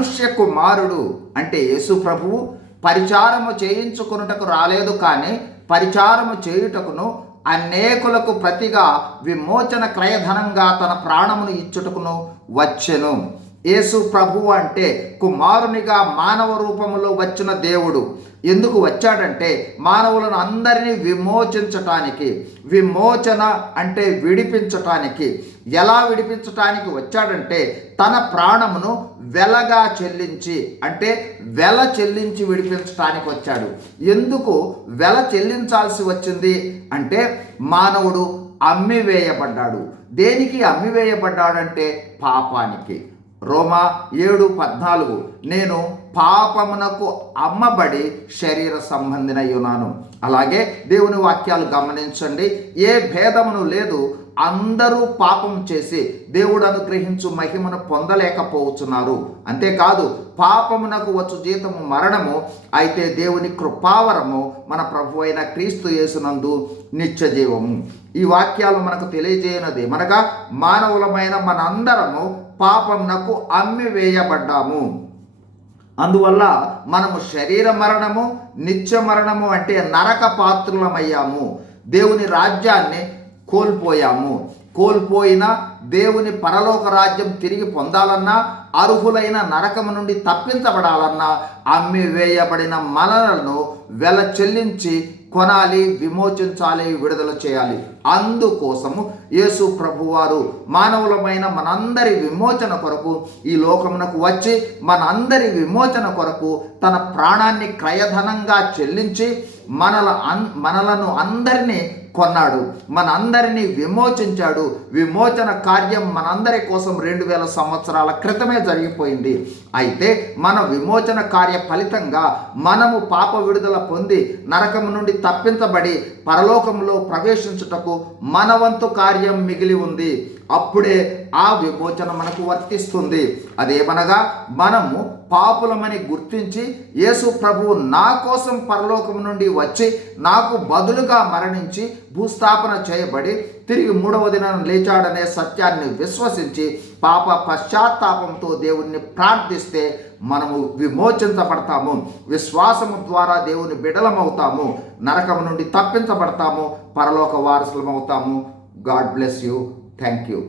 మనుష్య కుమారుడు అంటే యేసు ప్రభువు పరిచారము చేయించుకొనుటకు రాలేదు కానీ పరిచారము చేయుటకును అనేకులకు ప్రతిగా విమోచన క్రయధనంగా తన ప్రాణమును ఇచ్చుటకును వచ్చెను. యేసు ప్రభువు అంటే కుమారునిగా మానవ రూపంలో వచ్చిన దేవుడు. ఎందుకు వచ్చాడంటే మానవులను అందరినీ విమోచించటానికి విమోచన అంటే విడిపించటానికి. ఎలా విడిపించటానికి వచ్చాడంటే తన ప్రాణమును వెలగా చెల్లించి అంటే వెల చెల్లించి విడిపించటానికి వచ్చాడు. ఎందుకు వెల చెల్లించాల్సి వచ్చింది? అంటే మానవుడు అమ్మివేయబడ్డాడు దేనికి అమ్మివేయబడ్డాడంటే పాపానికి. రోమా ఏడు పద్నాలుగు. నేను పాపమునకు అమ్మబడి శరీర సంబంధినయ్యున్నాను అలాగే దేవుని వాక్యాలు గమనించండి. ఏ భేదమును లేదు. అందరూ పాపం చేసి దేవుడు అనుగ్రహించు మహిమను పొందలేకపోతున్నారు. అంతేకాదు పాపమునకు వచ్చు జీతము మరణము అయితే దేవుని కృపావరము మన ప్రభు అయిన క్రీస్తు యేసునందు నిత్య జీవము. ఈ వాక్యాలు మనకు తెలియజేయనది మనగా మానవులమైన మనందరము పాపమునకు అమ్మివేయబడ్డాము. అందువల్ల మనము శరీర మరణము నిత్య మరణము అంటే నరక పాత్రులమయ్యాము. దేవుని రాజ్యాన్ని కోల్పోయాము. కోల్పోయిన దేవుని పరలోక రాజ్యం తిరిగి పొందాలన్నా అర్హులైన నరకము నుండి తప్పించబడాలన్నా అమ్మి వేయబడిన మనలను వెల చెల్లించి కొనాలి విమోచించాలి విడుదల చేయాలి. అందుకోసము యేసు ప్రభువారు మానవులమైన మనందరి విమోచన కొరకు ఈ లోకమునకు వచ్చి మనందరి విమోచన కొరకు తన ప్రాణాన్ని క్రయధనంగా చెల్లించి మనల అన్ మనలను అందరినీ కొన్నాడు. మనందరినీ విమోచించాడు. విమోచన కార్యం మనందరి కోసం రెండు వేల సంవత్సరాల క్రితమే జరిగిపోయింది. అయితే మన విమోచన కార్య ఫలితంగా మనము పాప విడుదల పొంది నరకం నుండి తప్పించబడి పరలోకంలో ప్రవేశించుటకు మనవంతు కార్యం మిగిలి ఉంది. అప్పుడే ఆ విమోచన మనకు వర్తిస్తుంది. అదేమనగా మనము పాపులమని గుర్తించి యేసు ప్రభువు నా కోసం పరలోకం నుండి వచ్చి నాకు బదులుగా మరణించి భూస్థాపన చేయబడి తిరిగి మూడవ దినం లేచాడనే సత్యాన్ని విశ్వసించి పాప పశ్చాత్తాపంతో దేవుణ్ణి ప్రార్థిస్తే మనము విమోచించబడతాము. విశ్వాసము ద్వారా దేవుని బిడలమవుతాము. నరకం నుండి తప్పించబడతాము. పరలోక వారసులమవుతాము. God bless you. Thank you